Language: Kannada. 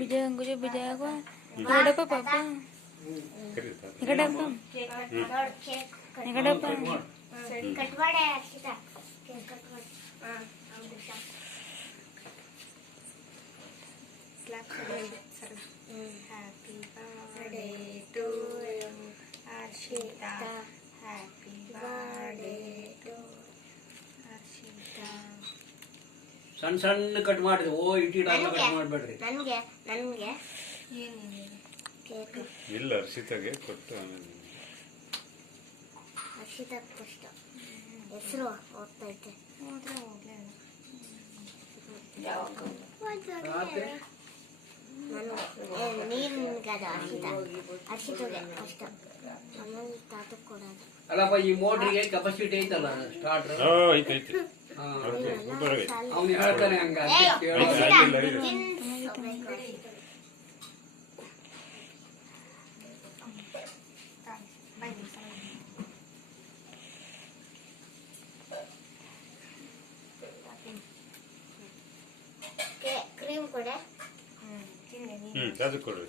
Bija aku. Ada apa papa? Ada apa? Ada apa? Katwade Akshita Katwade happy birthday to you Harshita happy birthday to Harshita ಸಣ್ಣ ಸಣ್ಣ ಕಟ್ ಮಾಡ್ರಿ ಓ ಇಟಿ ಕಟ್ ಮಾಡಬೇಡ್ರಿ ನನಗೆ ಏನಿದೆ ಕೇಕ್ ಇಲ್ಲ ಹರ್ಷಿತಾಗೆ ಕೊಟ್ಟು ಆಮೇಲೆ ಹರ್ಷಿತಾ ಫಸ್ಟ್ ಹೆಸರು ಹೋಗ್ತೈತೆ ನೀನ್ಗದ ಹರ್ಷಿತಾಗೆ ಫಸ್ಟ್ ಆಮೇಲೆ ತಾತಕ್ಕೆ ಕೊಡೋದು ಅಲ್ಲಪ್ಪ ಈ ಮೋಟ್ರಿಗೆ ಕೆಪಾಸಿಟಿ ಐತಲ್ಲ ಸ್ಟಾರ್ಟರ್ ಐತೆ ಅವ್ನು ಹೇಳ್ತಾನೆ ಹಂಗ ಕ್ರೀಮ್ ಕೊಡೆ ಅದು ಕೊಡ್ರಿ